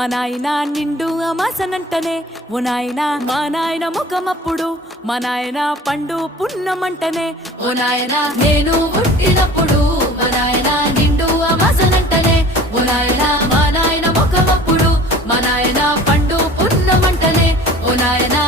మా నాయన నిండు అమాసనంటనే ఓ నాయన మా నాయన ముఖమప్పుడు మా నాయన పండు పున్నమంటనే ఓ నాయన నేను పుట్టినప్పుడు మా నాయన నిండు అమాసనంటనే ఓ నాయన మా నాయన ముఖమప్పుడు మా నాయన పండు పున్నమంటనే ఓ నాయన